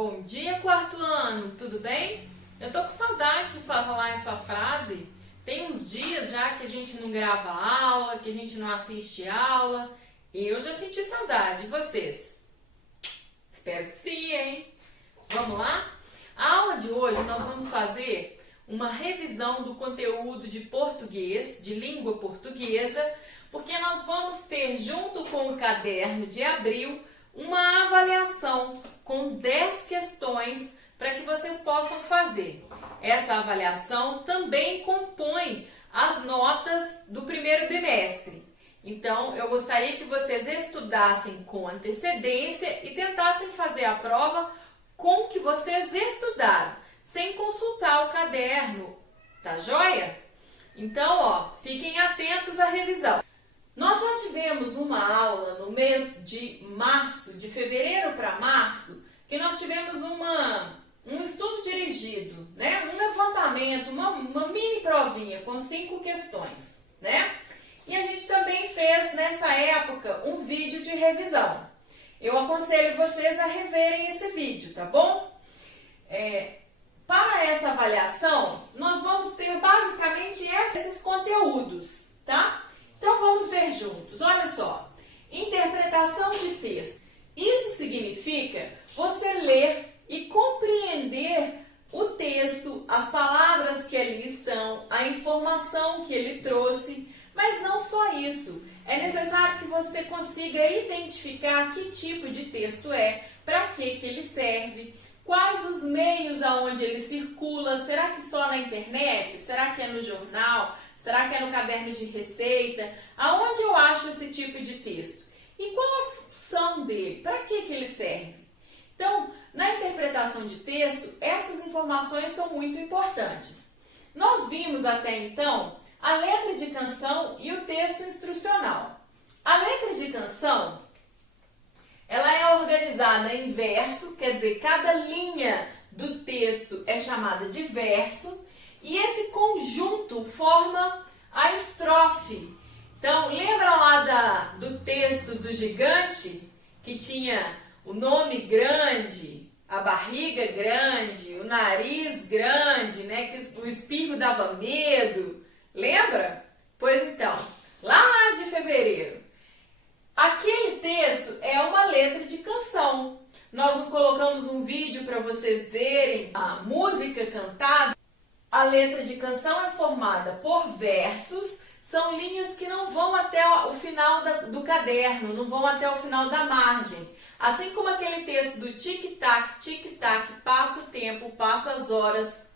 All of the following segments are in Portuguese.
Bom dia, quarto ano, tudo bem? Eu tô com saudade de falar essa frase. Tem uns dias já que a gente não grava aula, que a gente não assiste aula. Eu já senti saudade, e vocês? Espero que sim, hein? Vamos lá? A aula de hoje nós vamos fazer uma revisão do conteúdo de português, de língua portuguesa, porque nós vamos ter, junto com o caderno de abril, uma avaliação com 10 questões para que vocês possam fazer. Essa avaliação também compõe as notas do primeiro bimestre. Então, eu gostaria que vocês estudassem com antecedência e tentassem fazer a prova com o que vocês estudaram, sem consultar o caderno, tá joia? Então, fiquem atentos à revisão. Nós já tivemos uma aula no mês de março, de fevereiro para março, que nós tivemos um estudo dirigido, né? Um levantamento, uma mini provinha com 5 questões, né? E a gente também fez nessa época um vídeo de revisão. Eu aconselho vocês a reverem esse vídeo, tá bom? Para essa avaliação, nós vamos ter basicamente esses conteúdos, tá? Então vamos ver juntos, olha só, interpretação de texto. Isso significa você ler e compreender o texto, as palavras que ali estão, a informação que ele trouxe, mas não só isso. É necessário que você consiga identificar que tipo de texto é, para que ele serve, quais os meios aonde ele circula, será que só na internet, será que é no jornal, será que é no caderno de receita? Aonde eu acho esse tipo de texto? E qual a função dele? Para que ele serve? Então, na interpretação de texto, essas informações são muito importantes. Nós vimos até então a letra de canção e o texto instrucional. A letra de canção, ela é organizada em verso, quer dizer, cada linha do texto é chamada de verso, e esse conjunto forma a estrofe. Então, lembra lá do texto do gigante, que tinha o nome grande, a barriga grande, o nariz grande, né, que o espirro dava medo? Lembra? Pois então, lá de fevereiro, aquele texto é uma letra de canção. Nós não colocamos um vídeo para vocês verem a música cantada. A letra de canção é formada por versos, são linhas que não vão até o final do caderno, não vão até o final da margem. Assim como aquele texto do tic-tac, passa o tempo, passa as horas.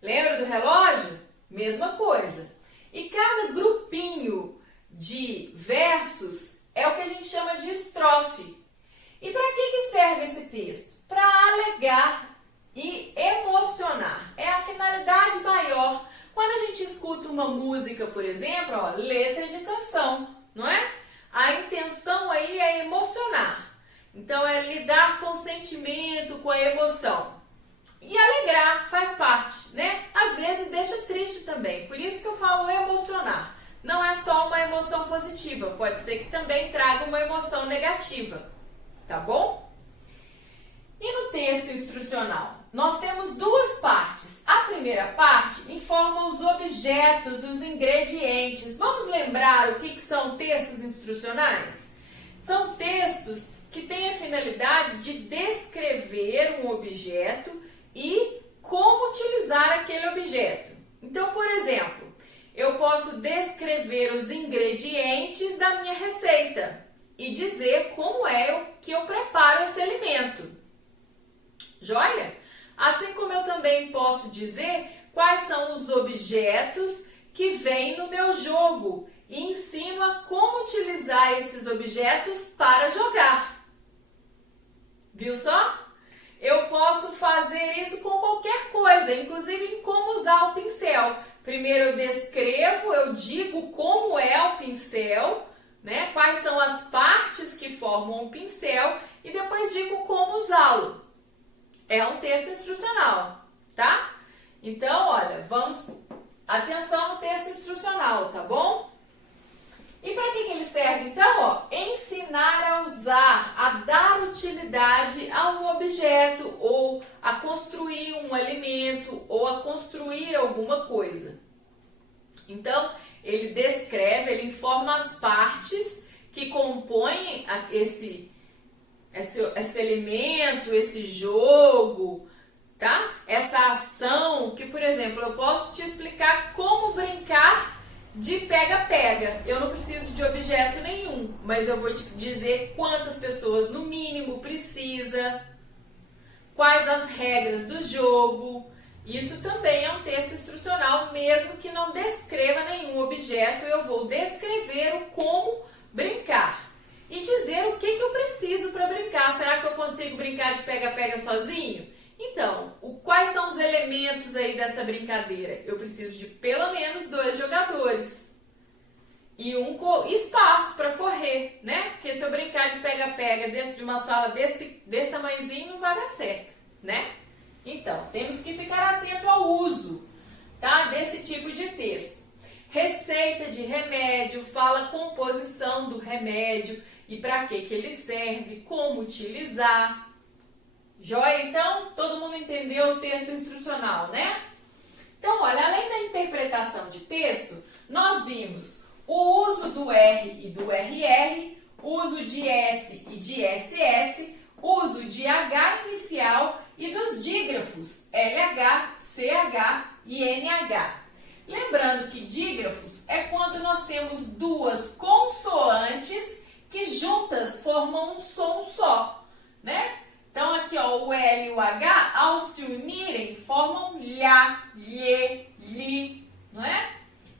Lembra do relógio? Mesma coisa. E cada grupinho de versos é o que a gente chama de estrofe. E para que serve esse texto? Para alegar e emocionar. É a finalidade maior. Quando a gente escuta uma música, por exemplo, letra de canção, não é? A intenção aí é emocionar. Então é lidar com o sentimento, com a emoção. E alegrar faz parte, né? Às vezes deixa triste também. Por isso que eu falo emocionar. Não é só uma emoção positiva, pode ser que também traga uma emoção negativa, tá bom? E no texto instrucional? Nós temos duas partes. A primeira parte informa os objetos, os ingredientes. Vamos lembrar o que são textos instrucionais? São textos que têm a finalidade de descrever um objeto e como utilizar aquele objeto. Então, por exemplo, eu posso descrever os ingredientes da minha receita e dizer como é que eu preparo esse alimento. Joia? Assim como eu também posso dizer quais são os objetos que vêm no meu jogo e ensino a como utilizar esses objetos para jogar. Viu só? Eu posso fazer isso com qualquer coisa, inclusive em como usar o pincel. Primeiro eu descrevo, eu digo como é o pincel, né? Quais são as partes que formam o pincel e depois digo como usá-lo. É um texto instrucional, tá? Então, olha, atenção no texto instrucional, tá bom? E para que ele serve então? Ó, ensinar a usar, a dar utilidade a um objeto ou a construir um alimento ou a construir alguma coisa. Então, ele descreve, ele informa as partes que compõem esse elemento, esse jogo, tá? Essa ação que, por exemplo, eu posso te explicar como brincar de pega-pega. Eu não preciso de objeto nenhum, mas eu vou te dizer quantas pessoas no mínimo precisa, quais as regras do jogo. Isso também é um texto instrucional, mesmo que não descreva nenhum objeto, eu vou descrever o como brincar e dizer o que eu preciso para brincar. Será que eu consigo brincar de pega-pega sozinho? Então, quais são os elementos aí dessa brincadeira? Eu preciso de pelo menos 2 jogadores e um espaço para correr, né? Porque se eu brincar de pega-pega dentro de uma sala desse tamanhozinho, não vai dar certo, né? Então, temos que ficar atento ao uso, tá, desse tipo de texto. Receita de remédio, fala a composição do remédio e para que ele serve, como utilizar. Joia? Então, todo mundo entendeu o texto instrucional, né? Então, olha, além da interpretação de texto, nós vimos o uso do R e do RR, uso de S e de SS, uso de H inicial e dos dígrafos LH, CH e NH. Lembrando que dígrafos é quando nós temos 2 consoantes que juntas formam um som só, né? Então aqui ó, o L e o H, ao se unirem, formam lhá, lhê, li, não é?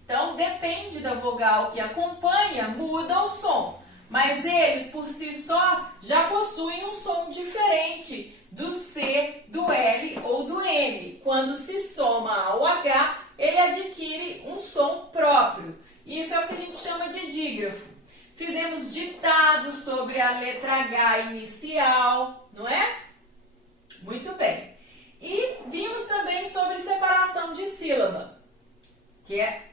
Então depende da vogal que acompanha, muda o som. Mas eles por si só já possuem um som diferente do C, do L ou do M. Quando se soma ao H, ele adquire um som próprio. Isso é o que a gente chama de dígrafo. Fizemos ditado sobre a letra H inicial, não é? Muito bem. E vimos também sobre separação de sílaba, que é,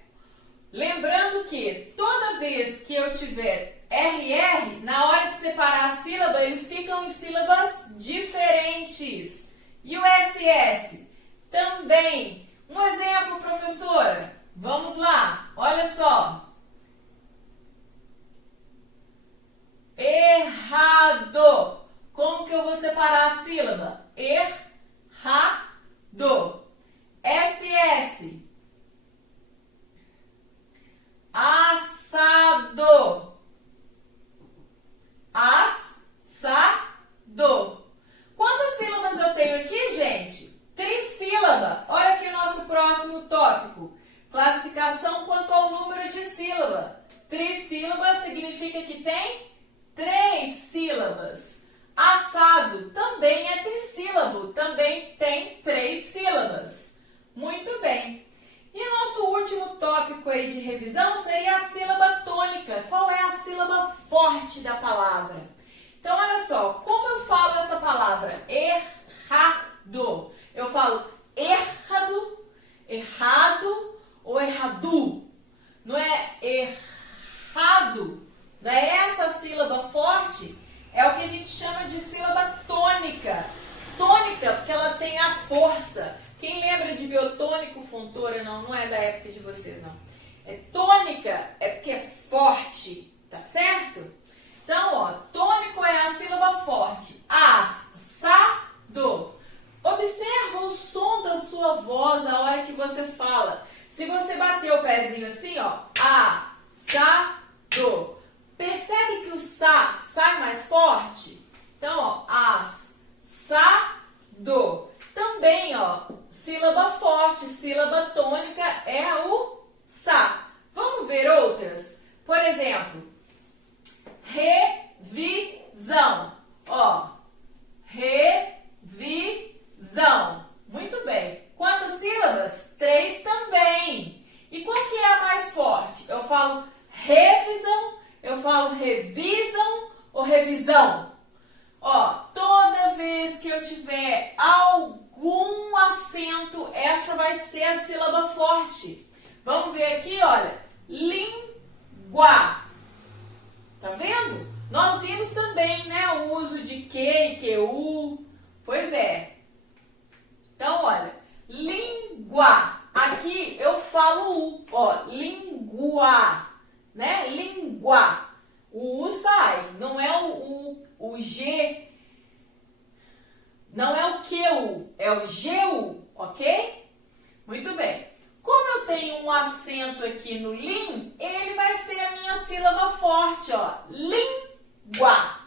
lembrando que toda vez que eu tiver RR, na hora de separar a sílaba, eles ficam em sílabas diferentes. E o SS também. Um exemplo, professora. Vamos lá, olha só. Errado. Como que eu vou separar a sílaba? Errado. SS. Assado. Assado. Quantas sílabas eu tenho aqui, gente? Trissílaba. Olha aqui o nosso próximo tópico. Classificação quanto ao número de sílaba. Trissílaba significa que tem 3 sílabas. Assado também é trissílabo, também tem 3 sílabas. Muito bem. E nosso último tópico aí de revisão seria a sílaba tônica. Qual é a sílaba forte da palavra? Então, olha só, como eu falo essa palavra? Errado. Eu falo errado, errado ou errado. Não é errado. Não é essa sílaba forte? É o que a gente chama de sílaba tônica. Tônica porque ela tem a força. Quem lembra de biotônico, fontora? Não é da época de vocês, não. É tônica é porque é forte, tá certo? Então, ó, tônico é a sílaba forte. Assado. Observa o som da sua voz a hora que você fala. Se você bater o pezinho assim, ó, assado. Percebe que o sa sai mais forte? Então, ó, assado. Também, ó, sílaba forte, sílaba tônica é o sa. Vamos ver outras? Por exemplo, revisão. Ó, revisão. Muito bem. Quantas sílabas? 3 também. E qual que é a mais forte? Eu falo revisão, eu falo revisam ou revisão. Ó, toda vez que eu tiver algum acento, essa vai ser a sílaba forte. Vamos ver aqui, olha. Língua. Tá vendo? Nós vimos também, né, o uso de que e QU. Pois é. Então, olha, língua. Aqui eu falo U, ó, língua, né? Língua. O U sai, não é o G, não é o QU, é o GU, ok? Muito bem. Como eu tenho um acento aqui no LIM, ele vai ser a minha sílaba forte, ó, língua.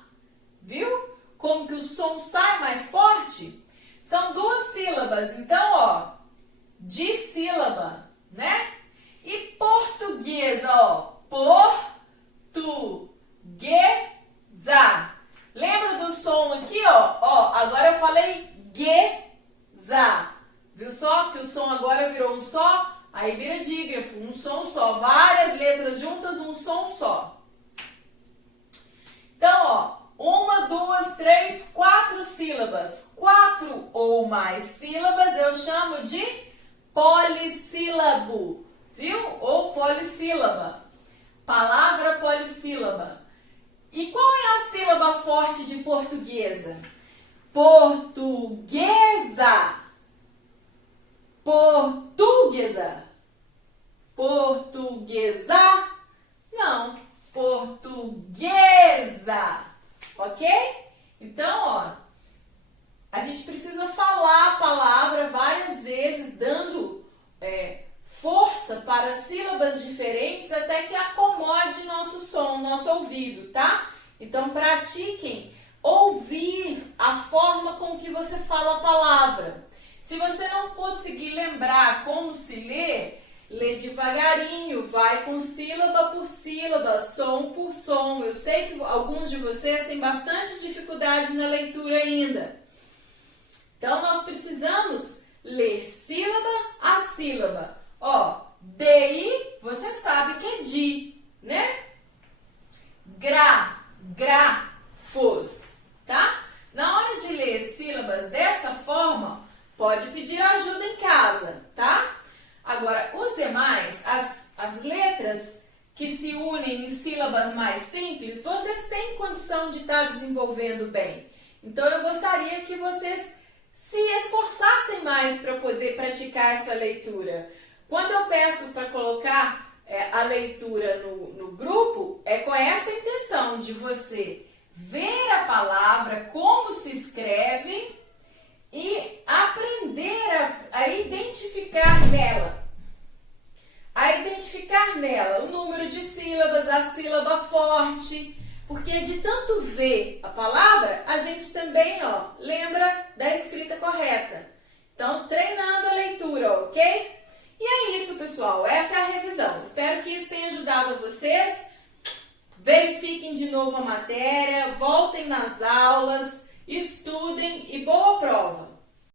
Viu? Como que o som sai mais forte? São duas sílabas, então, ó, dissílaba, né? E portuguesa, ó, portuguesa. Lembra do som aqui, ó? Ó, agora eu falei gueza. Viu só que o som agora virou um só? Aí vira dígrafo, um som só. Várias letras juntas, um som só. Então, ó, 1, 2, 3, 4 sílabas. 4 ou mais sílabas eu chamo de polissílabo, viu? Ou polissílaba. Palavra polissílaba. E qual é a sílaba forte de portuguesa? Portuguesa. Portuguesa. Portuguesa. Não. Portuguesa. Ok? Então, ó, a gente precisa falar a palavra várias vezes, dando força para sílabas diferentes até que acomode nosso som, nosso ouvido, tá? Então, pratiquem ouvir a forma com que você fala a palavra. Se você não conseguir lembrar como se lê, lê devagarinho, vai com sílaba por sílaba, som por som. Eu sei que alguns de vocês têm bastante dificuldade na leitura ainda. Então, nós precisamos ler sílaba a sílaba. Ó, DI, você sabe que é di, né? Grafos, tá? Na hora de ler sílabas dessa forma, pode pedir ajuda em casa, tá? Agora, os demais, as letras que se unem em sílabas mais simples, vocês têm condição de estar desenvolvendo bem. Então, eu gostaria que vocês se esforçassem mais para poder praticar essa leitura. Quando eu peço para colocar a leitura no grupo, é com essa intenção de você ver a palavra, como se escreve e aprender a identificar nela. A identificar nela o número de sílabas, a sílaba forte, porque de tanto ver a palavra, a gente também, ó, lembra da escrita correta. Então, treinando a leitura, ok? E é isso, pessoal. Essa é a revisão. Espero que isso tenha ajudado a vocês. Verifiquem de novo a matéria, voltem nas aulas, estudem e boa prova!